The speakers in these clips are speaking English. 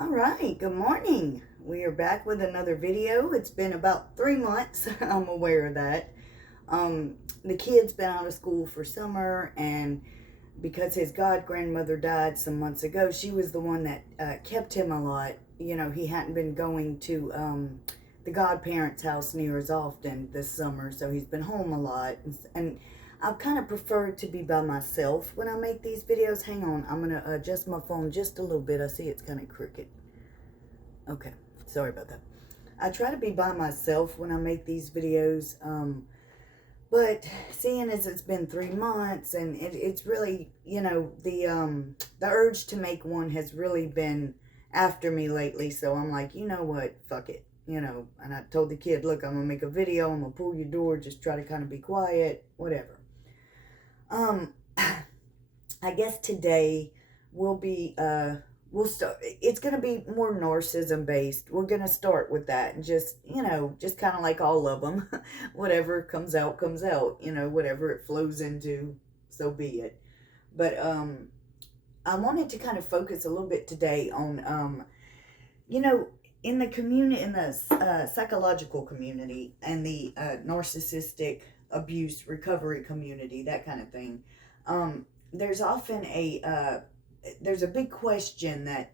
All right, good morning. We are back with another video. It's been about 3 months. I'm aware of that. The kid's been out of school for summer, and because his god grandmother died some months ago, she was the one that kept him a lot. You know, he hadn't been going to the godparents' house near as often this summer, so he's been home a lot. And I've kind of preferred to be by myself when I make these videos. Hang on, I'm going to adjust my phone just a little bit. I see it's kind of crooked. Okay, sorry about that. I try to be by myself when I make these videos, but seeing as it's been 3 months and it's really, the urge to make one has really been after me lately. So I'm like, you know what, fuck it, and I told the kid, look, I'm gonna make a video, I'm gonna pull your door, just try to kind of be quiet, whatever. I guess today will be, we'll start, it's going to be more narcissism based. We're going to start with that, and just kind of like all of them. Whatever comes out, whatever it flows into, so be it. But I wanted to kind of focus a little bit today on in the community, in the psychological community, and the narcissistic abuse recovery community, that kind of thing. There's often there's a big question that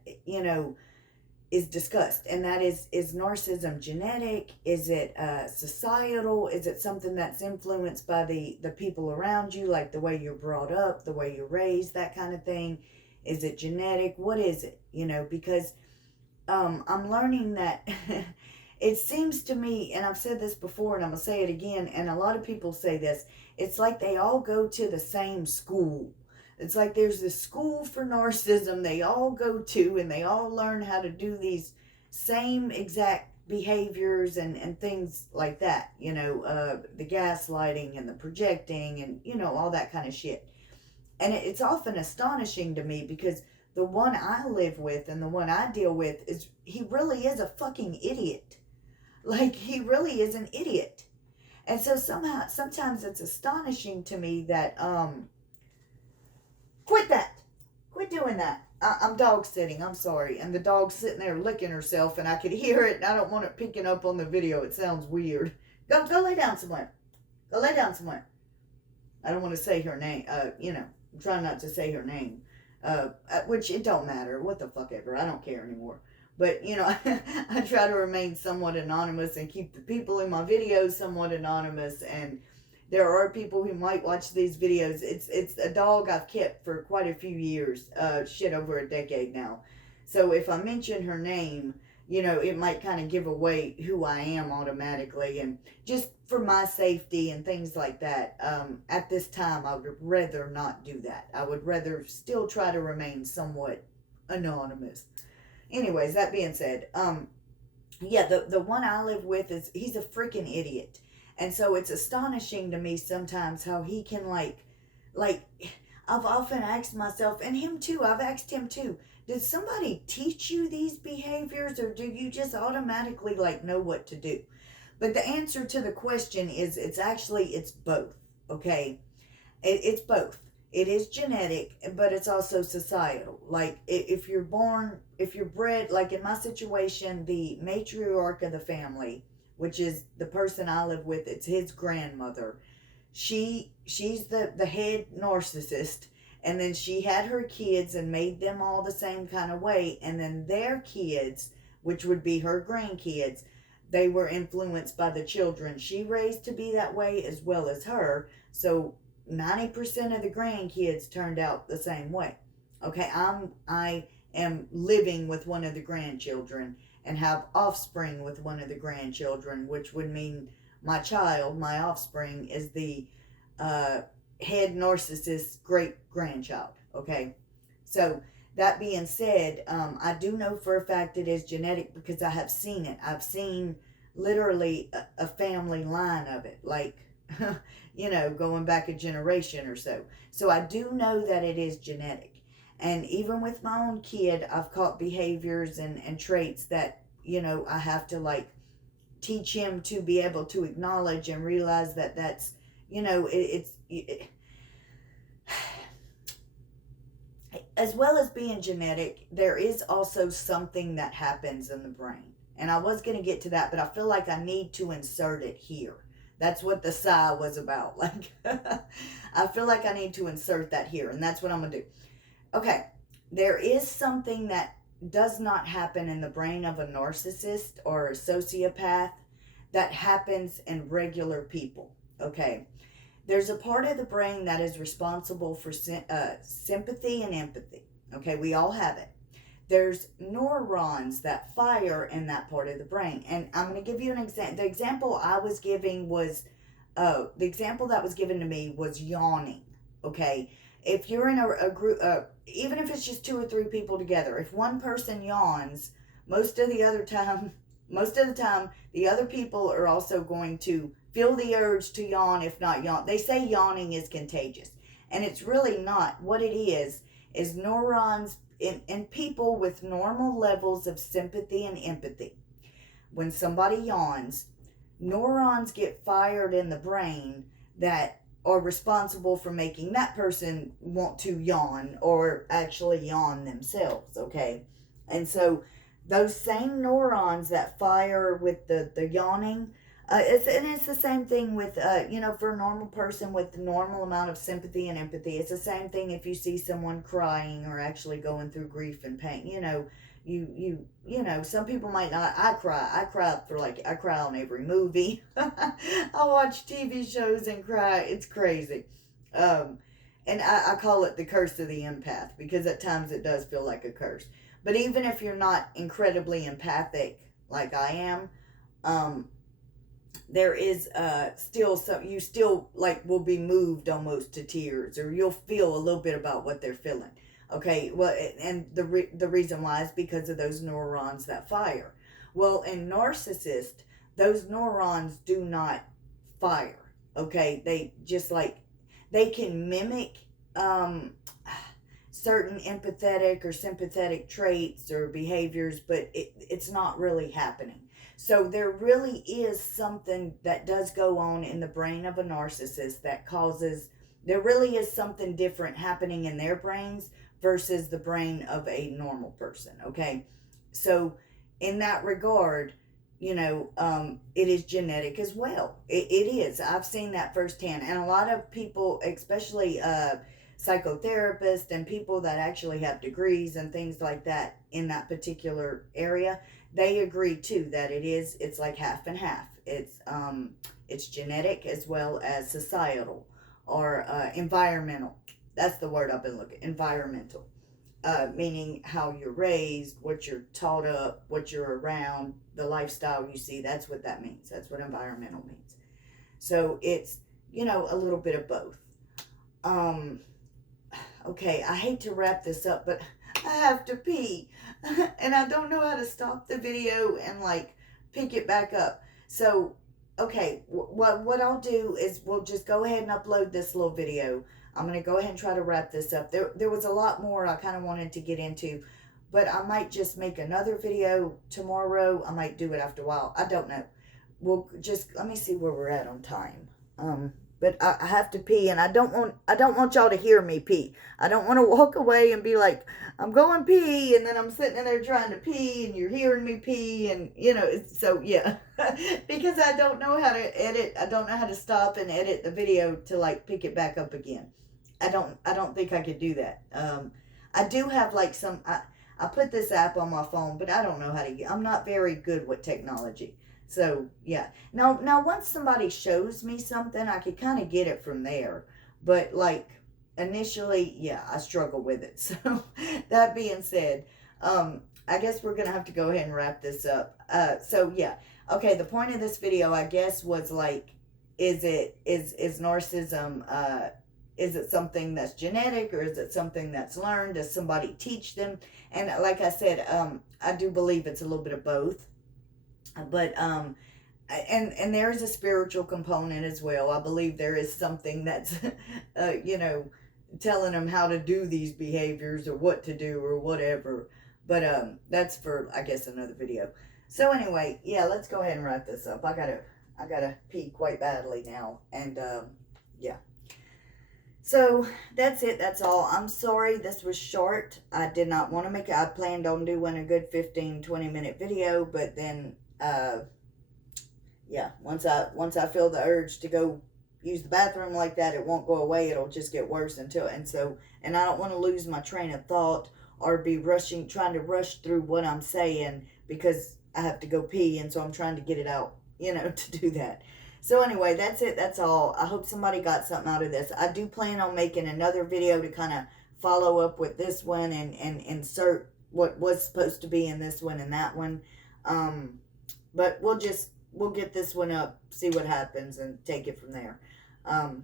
is discussed, and that is narcissism genetic? Is it societal? Is it something that's influenced by the people around you, like the way you're brought up, the way you're raised, that kind of thing? Is it genetic? What is it? Because I'm learning that it seems to me, and I've said this before and I'm gonna say it again, and a lot of people say this, it's like they all go to the same school. It's like there's this school for narcissism they all go to, and they all learn how to do these same exact behaviors and things like that. The gaslighting and the projecting and, all that kind of shit. And it's often astonishing to me because the one I live with and the one I deal with he really is a fucking idiot. Like, he really is an idiot. And so sometimes it's astonishing to me that, quit that. Quit doing that. I'm dog sitting. I'm sorry. And the dog's sitting there licking herself, and I could hear it, and I don't want it picking up on the video. It sounds weird. Go lay down somewhere. Go lay down somewhere. I don't want to say her name. I'm trying not to say her name. Which it don't matter. What the fuck ever. I don't care anymore. But, I try to remain somewhat anonymous and keep the people in my videos somewhat anonymous. And there are people who might watch these videos. It's a dog I've kept for quite a few years, over a decade now. So if I mention her name, it might kind of give away who I am automatically. And just for my safety and things like that, at this time, I would rather not do that. I would rather still try to remain somewhat anonymous. Anyways, that being said, the one I live with he's a freaking idiot. And so it's astonishing to me sometimes how he can like I've often asked myself, and him too, I've asked him too, did somebody teach you these behaviors, or do you just automatically know what to do? But the answer to the question is it's both, okay? It's both. It is genetic, but it's also societal. Like, if you're bred, like in my situation, the matriarch of the family, which is the person I live with, it's his grandmother. She's the head narcissist, and then she had her kids and made them all the same kind of way, and then their kids, which would be her grandkids, they were influenced by the children she raised to be that way as well as her. So 90% of the grandkids turned out the same way. Okay, I am living with one of the grandchildren and have offspring with one of the grandchildren, which would mean my offspring, is the head narcissist great grandchild. Okay, so that being said, I do know for a fact it is genetic because I have seen it. I've seen literally a family line of it, like going back a generation or so. So I do know that it is genetic. And even with my own kid, I've caught behaviors and traits that, I have to teach him to be able to acknowledge and realize that as well as being genetic, there is also something that happens in the brain. And I was going to get to that, but I feel like I need to insert it here. That's what the sigh was about. Like, I feel like I need to insert that here, and that's what I'm going to do. Okay, there is something that does not happen in the brain of a narcissist or a sociopath that happens in regular people. Okay, there's a part of the brain that is responsible for sympathy and empathy. Okay, we all have it. There's neurons that fire in that part of the brain. And I'm going to give you an example. The example I was giving was, the example that was given to me was yawning. Okay, if you're in a group, even if it's just 2 or 3 people together, if one person yawns, most of the time, the other people are also going to feel the urge to yawn, if not yawn. They say yawning is contagious, and it's really not. What it is neurons in people with normal levels of sympathy and empathy. When somebody yawns, neurons get fired in the brain that are responsible for making that person want to yawn or actually yawn themselves, okay? And so those same neurons that fire with the yawning, it's the same thing with, for a normal person with the normal amount of sympathy and empathy. It's the same thing if you see someone crying or actually going through grief and pain. Some people might not. I cry on every movie. I watch TV shows and cry. It's crazy. And I call it the curse of the empath, because at times it does feel like a curse. But even if you're not incredibly empathic like I am, there is still you still will be moved almost to tears, or you'll feel a little bit about what they're feeling. Okay, well, and the reason why is because of those neurons that fire. Well, in narcissists, those neurons do not fire. Okay, they just they can mimic certain empathetic or sympathetic traits or behaviors, but it's not really happening. So there really is something that does go on in the brain of a narcissist that causes, there really is something different happening in their brains versus the brain of a normal person, okay? So in that regard, it is genetic as well. It is. I've seen that firsthand. And a lot of people, especially psychotherapists and people that actually have degrees and things like that in that particular area, they agree too that it's like half and half. It's genetic as well as societal or environmental. That's the word I've been looking. Environmental, meaning how you're raised, what you're taught up, what you're around, the lifestyle you see. That's what that means. That's what environmental means. So it's a little bit of both. Okay, I hate to wrap this up, but I have to pee. And I don't know how to stop the video and pick it back up. So, okay, what I'll do is we'll just go ahead and upload this little video. I'm going to go ahead and try to wrap this up. There was a lot more I kind of wanted to get into, but I might just make another video tomorrow. I might do it after a while. I don't know. Let me see where we're at on time. But I have to pee, and I don't want y'all to hear me pee. I don't want to walk away and be like, I'm going pee, and then I'm sitting in there trying to pee, and you're hearing me pee, and so yeah. Because I don't know how to edit. I don't know how to stop and edit the video to pick it back up again. I don't think I could do that. I do have I put this app on my phone, but I don't know how to I'm not very good with technology. So, yeah. Now once somebody shows me something, I could kind of get it from there. But, initially, yeah, I struggle with it. So, that being said, I guess we're going to have to go ahead and wrap this up. So, yeah. Okay, the point of this video, I guess, was, is narcissism, is it something that's genetic, or is it something that's learned? Does somebody teach them? And, like I said, I do believe it's a little bit of both. But and there is a spiritual component as well. I believe there is something that's telling them how to do these behaviors or what to do or whatever. But that's for, I guess, another video. So anyway, yeah, let's go ahead and wrap this up. I gotta pee quite badly now, and yeah. So that's it. That's all. I'm sorry this was short. I did not want to make it. I planned on doing a good 15-20 minute video, but then yeah, once I feel the urge to go use the bathroom like that, it won't go away. It'll just get worse until and I don't want to lose my train of thought or be trying to rush through what I'm saying because I have to go pee, and so I'm trying to get it out, to do that. So anyway, that's it. That's all. I hope somebody got something out of this. I do plan on making another video to kind of follow up with this one and insert what was supposed to be in this one and that one. But we'll get this one up, see what happens, and take it from there. I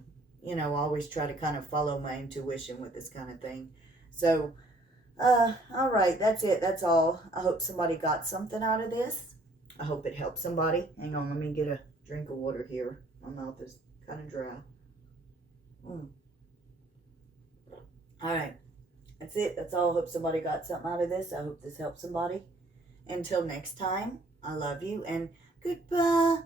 always try to kind of follow my intuition with this kind of thing. So, all right, that's it. That's all. I hope somebody got something out of this. I hope it helped somebody. Hang on, let me get a drink of water here. My mouth is kind of dry. All right, that's it. That's all. I hope somebody got something out of this. I hope this helped somebody. Until next time, I love you and goodbye.